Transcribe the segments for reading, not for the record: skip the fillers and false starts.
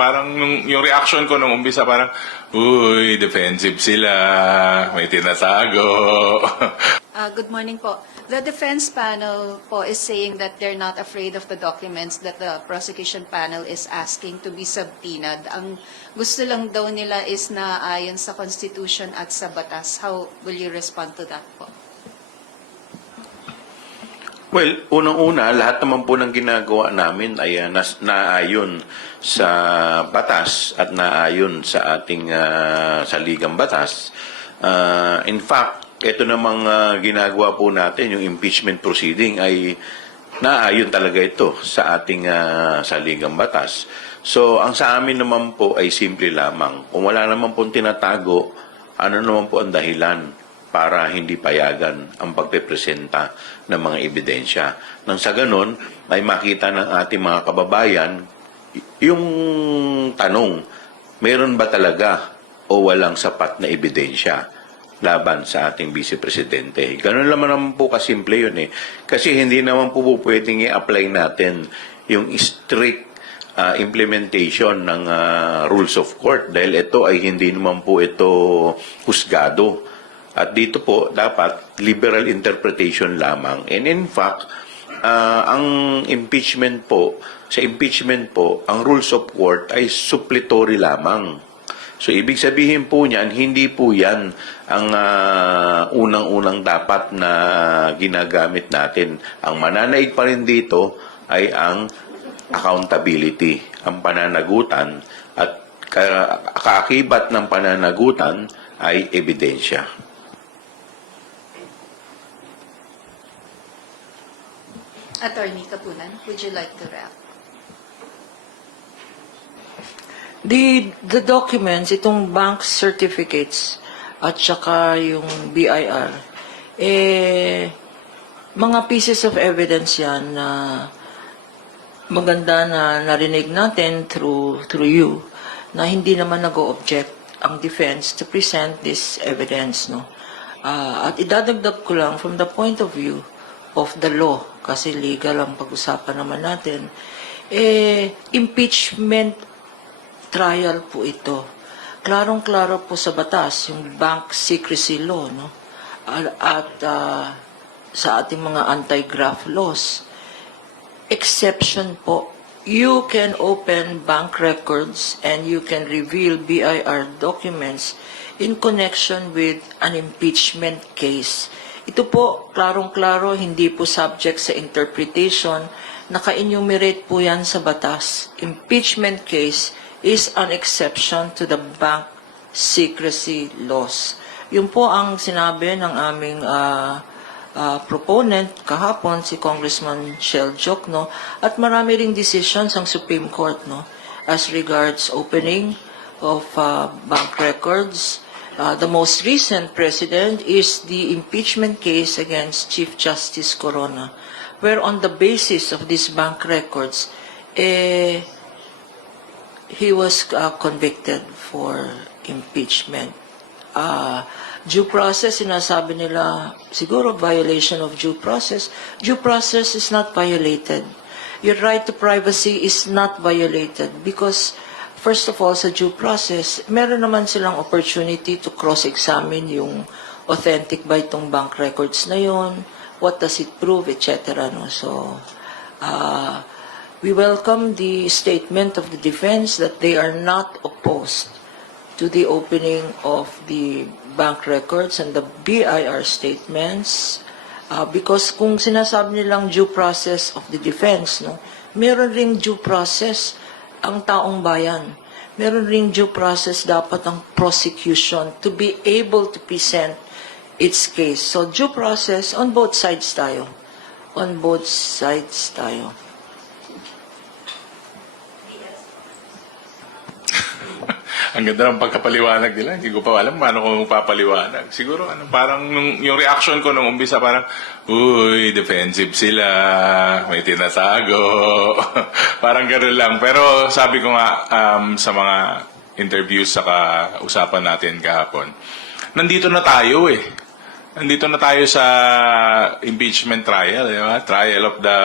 parang yung reaction ko nung umpisa parang, uy, defensive sila, may tinatago. Good morning po. The defense panel po is saying that they're not afraid of the documents that the prosecution panel is asking to be subpoenaed. Ang gusto lang daw nila is na ayon sa Constitution at sa batas. How will you respond to that po? Well, unang-una, lahat naman po ng ginagawa namin ay naayon sa batas at naayon sa ating saligang batas. In fact, ito namang ginagawa po natin, yung impeachment proceeding, ay naayon talaga ito sa ating saligang batas. So, ang sa amin naman po ay simple lamang. Kung wala naman po tinatago, ano naman po ang dahilan para hindi payagan ang pagpepresenta ng mga ebidensya. Nang sa ganon, ay makita ng ating mga kababayan yung tanong, meron ba talaga o walang sapat na ebidensya laban sa ating Vice Presidente? Ganon naman po kasimple yun eh. Kasi hindi naman po pwedeng i-apply natin yung strict implementation ng rules of court dahil ito ay hindi naman po ito husgado. At dito po, dapat liberal interpretation lamang. And in fact, ang impeachment po, sa impeachment po, ang rules of court ay suppletory lamang. So, ibig sabihin po niyan, hindi po yan ang unang-unang dapat na ginagamit natin. Ang mananaig pa rin dito ay ang accountability, ang pananagutan, at kaakibat ng pananagutan ay ebidensya. Attorney Kapunan, would you like to react? The documents, itong bank certificates at saka yung BIR, mga pieces of evidence yan na maganda na narinig natin through you na hindi naman nag-o-object ang defense to present this evidence, no? At idadagdag ko lang from the point of view of the law, kasi legal ang pag-usapan naman natin, impeachment trial po ito. Klarong-klaro po sa batas, yung bank secrecy law, no? At sa ating mga anti-graft laws. Exception po, you can open bank records and you can reveal BIR documents in connection with an impeachment case. Ito po, klarong-klaro, hindi po subject sa interpretation. Naka-enumerate po yan sa batas. Impeachment case is an exception to the bank secrecy laws. Yun po ang sinabi ng aming proponent kahapon, si Congressman Shell Jokno, at marami ring decisions ang Supreme Court, no, as regards opening of bank records. The most recent precedent is the impeachment case against Chief Justice Corona, where on the basis of these bank records, he was convicted for impeachment. Due process, sinasabi nila, siguro violation of due process. Due process is not violated. Your right to privacy is not violated because first of all, sa due process, meron naman silang opportunity to cross-examine yung authentic ba itong bank records na yun, what does it prove, etc. No? So, we welcome the statement of the defense that they are not opposed to the opening of the bank records and the BIR statements because kung sinasabi nilang due process of the defense, no, meron ring due process ang taong bayan. Meron ring due process dapat ang prosecution to be able to present its case. So due process on both sides tayo. On both sides tayo. Ang ganda ng pagkapaliwanag nila. Hindi ko pa alam paano ko papaliwanag. Siguro, parang yung reaction ko nung umpisa, parang, uy, defensive sila, may tinatago. Parang gano'n lang. Pero sabi ko nga sa mga interviews sa usapan natin kahapon, nandito na tayo eh. Nandito na tayo sa impeachment trial, di ba? Trial of the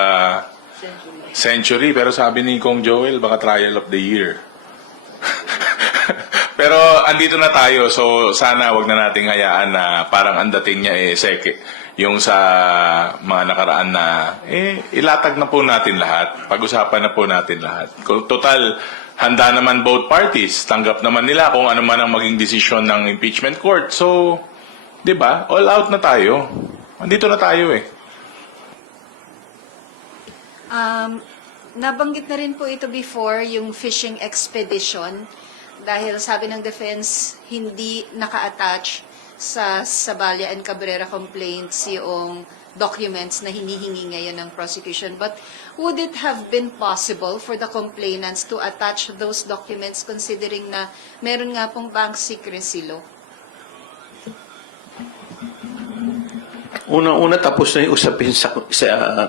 century. Pero sabi ni Kong Joel, baka trial of the year. Pero andito na tayo, so sana wag na nating hayaan na parang ang dating niya seke. Yung sa mga nakaraan na, ilatag na po natin lahat. Pag-usapan na po natin lahat. Total, handa naman both parties. Tanggap naman nila kung ano man ang maging desisyon ng impeachment court. So, di ba? All out na tayo. Andito na tayo Nabanggit na rin po ito before, yung fishing expedition. Dahil sabi ng defense, hindi naka-attach sa Saballa and Cabrera complaints yung documents na hinihingi ngayon ng prosecution. But would it have been possible for the complainants to attach those documents considering na meron nga pong bank secrecy law? Unang-una, tapos na yung usapin sa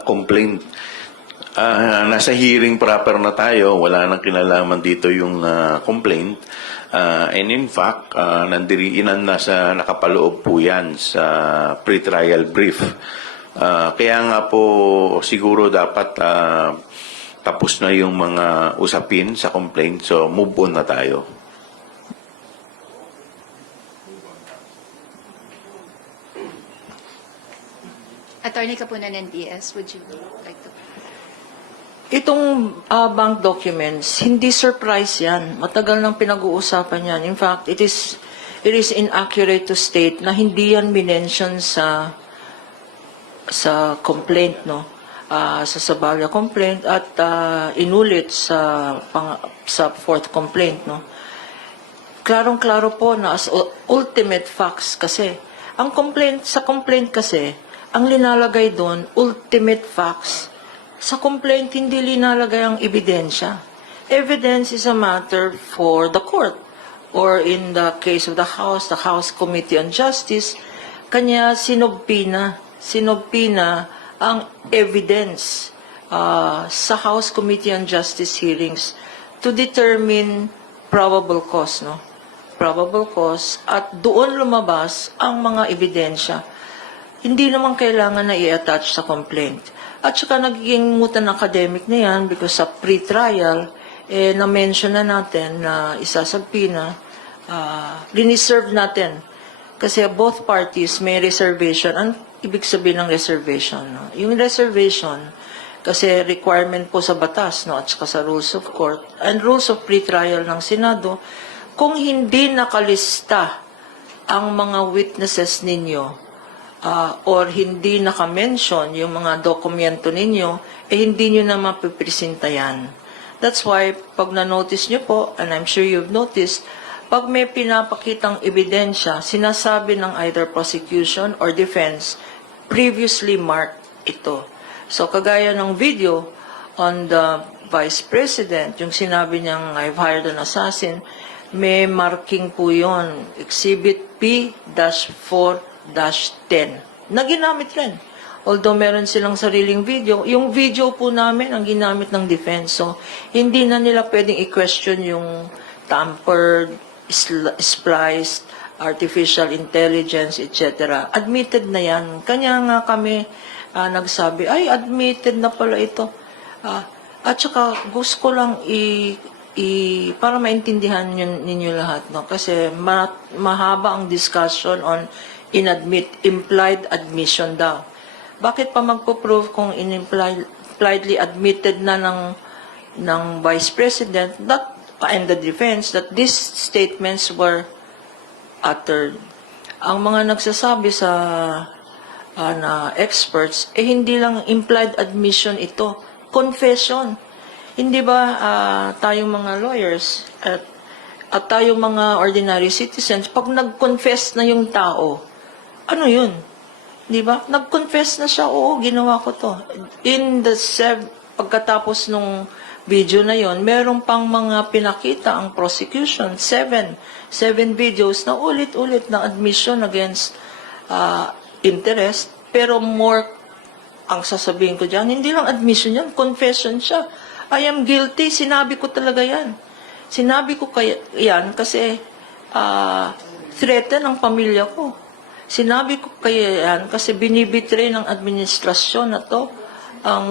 complaint. Nasa hearing proper na tayo, wala nang kinalaman dito yung complaint. And in fact, nasa nakapaloob po yan sa pre-trial brief. Kaya nga po siguro dapat tapos na yung mga usapin sa complaint, so move on na tayo. Attorney Kapunan ng DS, would you like to? Itong bank documents, hindi surprise yan. Matagal nang pinag-uusapan yan. In fact, it is inaccurate to state na hindi yan minention sa complaint, no? Sa Saballa complaint at inulit sa fourth complaint, no? Klarong-klaro po na as ultimate facts kasi ang complaint kasi ang linalagay doon ultimate facts. Sa complaint, hindi linalagay ang ebidensya. Evidence is a matter for the court. Or in the case of the House Committee on Justice, kanya sinobpina ang evidence sa House Committee on Justice hearings to determine probable cause, no? Probable cause, at doon lumabas ang mga ebidensya. Hindi naman kailangan na i-attach sa complaint. At saka nagiging mutan academic na yan because sa pre-trial, na-mention na natin na isasagpina, riniserve natin. Kasi both parties may reservation. Ang ibig sabihin ng reservation? No? Yung reservation, kasi requirement po sa batas, no? At saka sa rules of court, and rules of pre-trial ng Senado, kung hindi nakalista ang mga witnesses ninyo, or hindi naka-mention yung mga dokumento ninyo, hindi nyo na mapipresenta yan. That's why, pag na-notice nyo po, and I'm sure you've noticed, pag may pinapakitang ebidensya, sinasabi ng either prosecution or defense, previously marked ito. So, kagaya ng video on the Vice President, yung sinabi niyang, I've hired an assassin, may marking po yun, Exhibit P-4-10 na ginamit rin. Although meron silang sariling video, yung video po namin ang ginamit ng defense. So, hindi na nila pwedeng i-question yung tampered, spliced, artificial intelligence, etc. Admitted na yan. Kanya nga kami nagsabi, ay, admitted na pala ito. At saka, gusto ko lang para maintindihan ninyo lahat, no? Kasi mahaba ang discussion on implied admission daw. Bakit pa magpo-prove kung impliedly admitted na ng Vice President and the defense that these statements were uttered? Ang mga nagsasabi sa na experts, hindi lang implied admission ito, confession. Hindi ba tayong mga lawyers at tayong mga ordinary citizens, pag nag-confess na yung tao, ano yun? Di ba? Nag-confess na siya, oo, ginawa ko to. Pagkatapos nung video na yon, meron pang mga pinakita ang prosecution, 7 videos na ulit-ulit na admission against interest, pero more, ang sasabihin ko dyan, hindi lang admission yan, confession siya. I am guilty, sinabi ko talaga yan. Sinabi ko yan kasi threaten ang pamilya ko. Sinabi ko kaya yan kasi binibitray ng administrasyon na to ang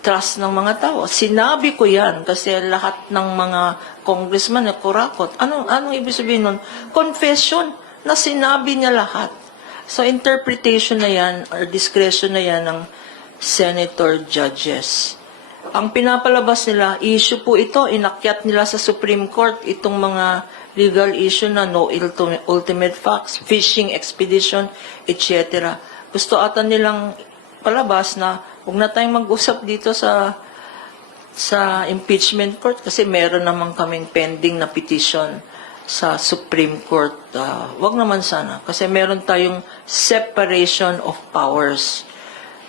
trust ng mga tao. Sinabi ko yan kasi lahat ng mga congressman na kurakot. Anong ibig sabihin nun? Confession na sinabi niya lahat. So interpretation na yan or discretion na yan ng senator judges. Ang pinapalabas nila, issue po ito, inakyat nila sa Supreme Court itong mga legal issue na no ultimate facts, fishing expedition, etc. Gusto ata nilang palabas na huwag na tayong mag-usap dito sa impeachment court kasi meron naman kaming pending na petition sa Supreme Court. Wag naman sana kasi meron tayong separation of powers.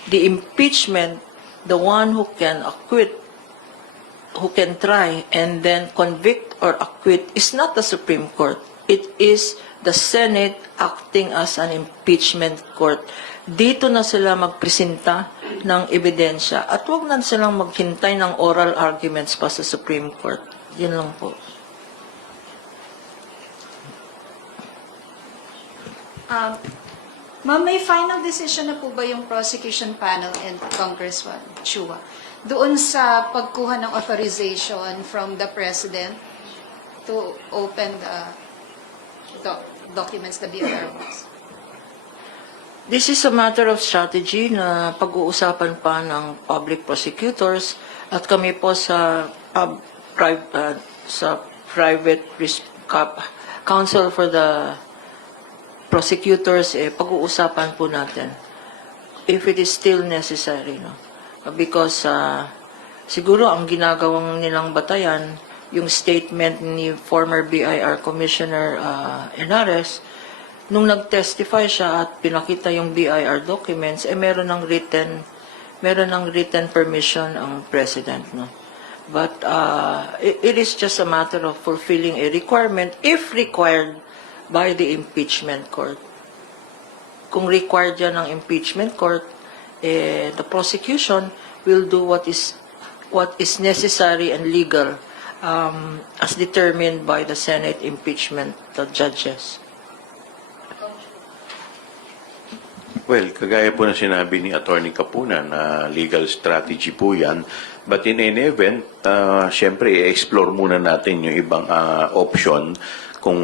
The impeachment, the one who can acquit, who can try and then convict or acquit is not the Supreme Court. It is the Senate acting as an impeachment court. Dito na sila magpresenta ng ebidensya at huwag na silang maghintay ng oral arguments pa sa Supreme Court. Yun lang po. Ma'am, may final decision na po ba yung prosecution panel and Congressman Chua doon sa pagkuha ng authorization from the President to open the documents, the BIRs? This is a matter of strategy na pag-uusapan pa ng public prosecutors at kami po sa private counsel for the prosecutors, pag-uusapan po natin if it is still necessary, no? Because siguro ang ginagawang nilang batayan, yung statement ni former BIR Commissioner Henares, nung nag-testify siya at pinakita yung BIR documents, meron ng written permission ang President, no? But it is just a matter of fulfilling a requirement if required by the impeachment court. Kung required yan ng impeachment court, the prosecution will do what is necessary and legal as determined by the Senate impeachment judges. Well, kagaya po na sinabi ni Attorney Capuna na legal strategy po yan. But in any event, syempre, i-explore muna natin yung ibang option. Kung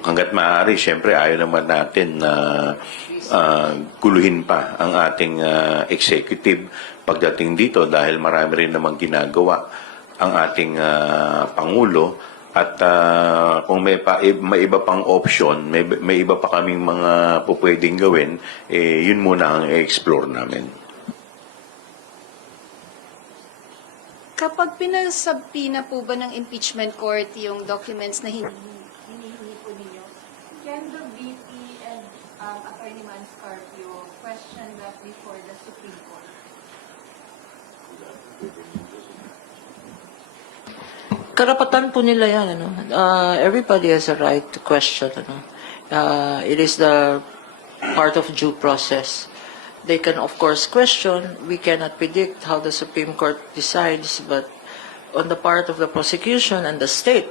hanggat maaari, syempre, ayaw naman natin na guluhin pa ang ating executive pagdating dito dahil marami rin namang ginagawa ang ating Pangulo. At kung may iba pang option, may iba pa kaming mga pupwedeng gawin, yun muna ang i-explore namin. Kapag pinasabina po ba ng impeachment court yung documents na hinihingi po ninyo, can the VP and Attorney Manscarpio question that before the Supreme Court? Karapatan po nila yan, ano. Everybody has a right to question, ano. It is the part of due process. They can, of course, question. We cannot predict how the Supreme Court decides, but on the part of the prosecution and the state,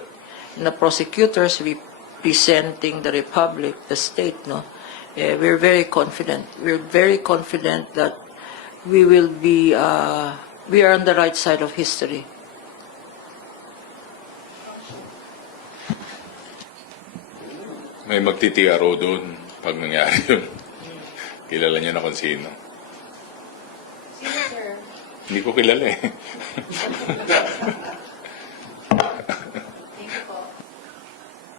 and the prosecutors representing the Republic, the state, no, we're very confident. We're very confident that we will be, we are on the right side of history. May magti-TRO doon pag nangyari yun. Kilala niyo na kung sino. Sino, sir? Hindi ko kilala eh.